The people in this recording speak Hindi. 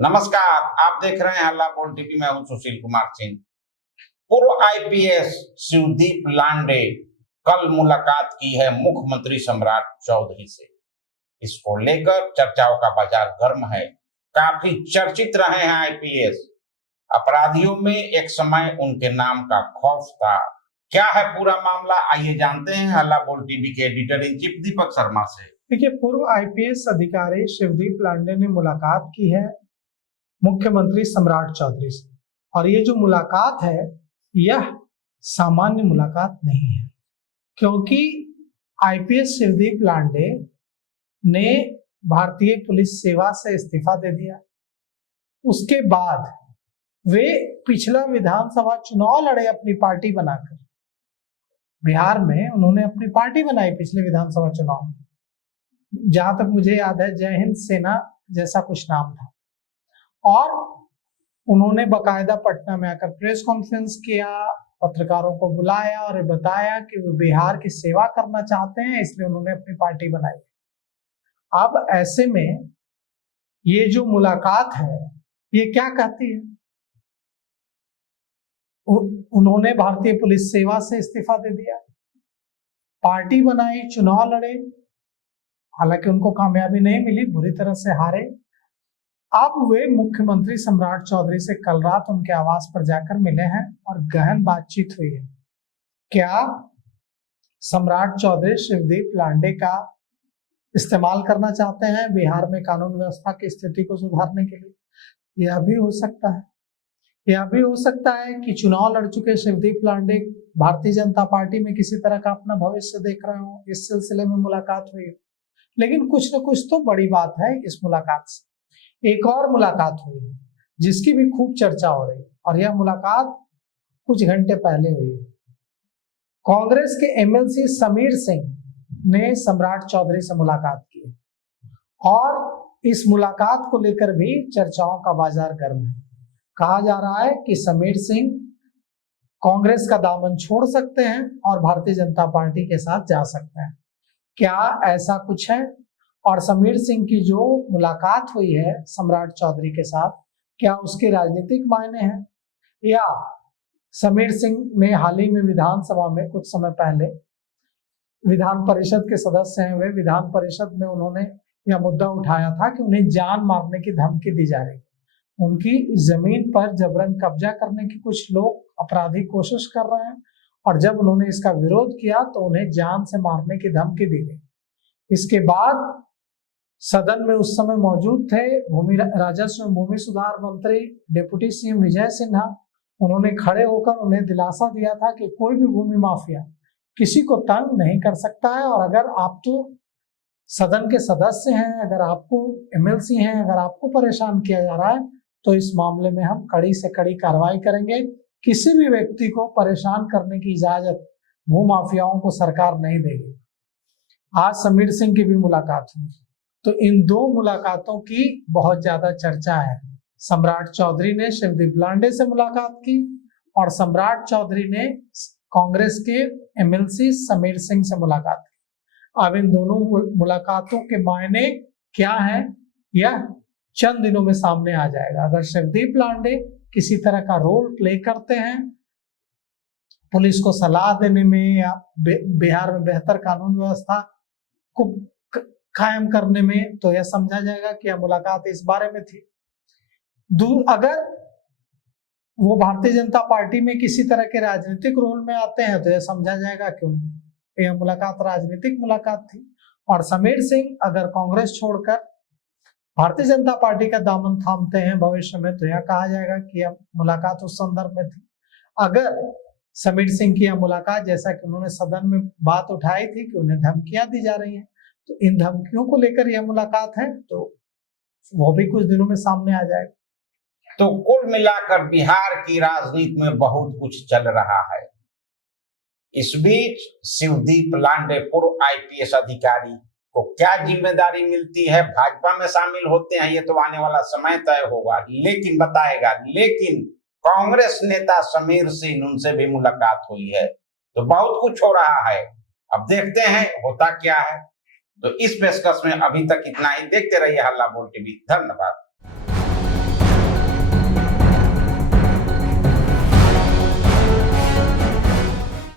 नमस्कार, आप देख रहे हैं हल्ला बोल टीवी। मैं हूं सुशील कुमार सिंह। पूर्व आईपीएस शिवदीप लांडे कल मुलाकात की है मुख्यमंत्री सम्राट चौधरी से। इसको लेकर चर्चाओं का बाजार गर्म है। काफी चर्चित रहे हैं आईपीएस। अपराधियों में एक समय उनके नाम का खौफ था। क्या है पूरा मामला, आइए जानते हैं हल्ला बोल टीवी के editor in chief Deepak Sharma से। देखिए, पूर्व आईपीएस अधिकारी शिवदीप लांडे ने मुलाकात की है मुख्यमंत्री सम्राट चौधरी से, और ये जो मुलाकात है यह सामान्य मुलाकात नहीं है, क्योंकि आईपीएस शिवदीप लांडे ने भारतीय पुलिस सेवा से इस्तीफा दे दिया। उसके बाद वे पिछला विधानसभा चुनाव लड़े अपनी पार्टी बनाकर। बिहार में उन्होंने अपनी पार्टी बनाई पिछले विधानसभा चुनाव में, जहां तक मुझे याद है जय हिंद सेना जैसा कुछ नाम था। और उन्होंने बकायदा पटना में आकर प्रेस कॉन्फ्रेंस किया, पत्रकारों को बुलाया और बताया कि वो बिहार की सेवा करना चाहते हैं, इसलिए उन्होंने अपनी पार्टी बनाई। अब ऐसे में ये जो मुलाकात है ये क्या कहती है? उन्होंने भारतीय पुलिस सेवा से इस्तीफा दे दिया, पार्टी बनाई, चुनाव लड़े, हालांकि उनको कामयाबी नहीं मिली, बुरी तरह से हारे। अब वे मुख्यमंत्री सम्राट चौधरी से कल रात उनके आवास पर जाकर मिले हैं और गहन बातचीत हुई है। क्या सम्राट चौधरी शिवदीप लांडे का इस्तेमाल करना चाहते हैं बिहार में कानून व्यवस्था की स्थिति को सुधारने के लिए? यह भी हो सकता है। यह भी हो सकता है कि चुनाव लड़ चुके शिवदीप लांडे भारतीय जनता पार्टी में किसी तरह का अपना भविष्य देख रहे हो, इस सिलसिले में मुलाकात हुई। लेकिन कुछ न कुछ तो बड़ी बात है इस मुलाकात से। एक और मुलाकात हुई है जिसकी भी खूब चर्चा हो रही है, और यह मुलाकात कुछ घंटे पहले हुई है। कांग्रेस के एमएलसी समीर सिंह ने सम्राट चौधरी से मुलाकात की, और इस मुलाकात को लेकर भी चर्चाओं का बाजार गर्म है। कहा जा रहा है कि समीर सिंह कांग्रेस का दामन छोड़ सकते हैं और भारतीय जनता पार्टी के साथ जा सकते हैं। क्या ऐसा कुछ है? और समीर सिंह की जो मुलाकात हुई है सम्राट चौधरी के साथ, क्या उसके राजनीतिक मायने हैं? या समीर सिंह ने हाल ही में विधानसभा में कुछ समय पहले विधान परिषद के सदस्य हैं, वे विधान परिषद में उन्होंने यह मुद्दा उठाया था कि उन्हें जान मारने की धमकी दी जा रही, उनकी जमीन पर जबरन कब्जा करने की कुछ लोग अपराधी कोशिश कर रहे हैं, और जब उन्होंने इसका विरोध किया तो उन्हें जान से मारने की धमकी दी गई। इसके बाद सदन में उस समय मौजूद थे भूमि राजस्व एवं भूमि सुधार मंत्री डिप्टी सीएम विजय सिन्हा। उन्होंने खड़े होकर उन्हें दिलासा दिया था कि कोई भी भूमि माफिया किसी को तंग नहीं कर सकता है, और अगर आप तो सदन के सदस्य हैं, अगर आपको एमएलसी हैं, अगर आपको परेशान किया जा रहा है तो इस मामले में हम कड़ी से कड़ी कार्रवाई करेंगे। किसी भी व्यक्ति को परेशान करने की इजाजत भूमाफियाओं को सरकार नहीं देगी। आज समीर सिंह की भी मुलाकात हुई, तो इन दो मुलाकातों की बहुत ज्यादा चर्चा है। सम्राट चौधरी ने शिवदीप लांडे से मुलाकात की, और सम्राट चौधरी ने कांग्रेस के एमएलसी समीर सिंह से मुलाकात की। अब इन दोनों मुलाकातों के मायने क्या हैं, यह चंद दिनों में सामने आ जाएगा। अगर शिवदीप लांडे किसी तरह का रोल प्ले करते हैं पुलिस को सलाह देने में, या बिहार में बेहतर कानून व्यवस्था को कायम करने में, तो यह समझा जाएगा कि यह मुलाकात इस बारे में थी। अगर वो भारतीय जनता पार्टी में किसी तरह के राजनीतिक रोल में आते हैं तो यह समझा जाएगा क्यों यह मुलाकात राजनीतिक मुलाकात थी। और समीर सिंह अगर कांग्रेस छोड़कर भारतीय जनता पार्टी का दामन थामते हैं भविष्य में, तो यह कहा जाएगा कि यह मुलाकात उस संदर्भ में थी। अगर समीर सिंह की यह मुलाकात, जैसा कि उन्होंने सदन में बात उठाई थी कि उन्हें धमकियां दी जा रही हैं, तो इन धमकियों को लेकर यह मुलाकात है, तो वो भी कुछ दिनों में सामने आ जाएगा। तो कुल मिलाकर बिहार की राजनीति में बहुत कुछ चल रहा है। इस बीच शिवदीप लांडे पूर्व आईपीएस अधिकारी को क्या जिम्मेदारी मिलती है, भाजपा में शामिल होते हैं, ये तो आने वाला समय तय होगा, लेकिन बताएगा। लेकिन कांग्रेस नेता समीर सिंह, उनसे भी मुलाकात हुई है, तो बहुत कुछ हो रहा है। अब देखते हैं होता क्या है। तो इस पेशकश में अभी तक इतना ही। देखते रहिए हल्ला बोल टीवी। धन्यवाद।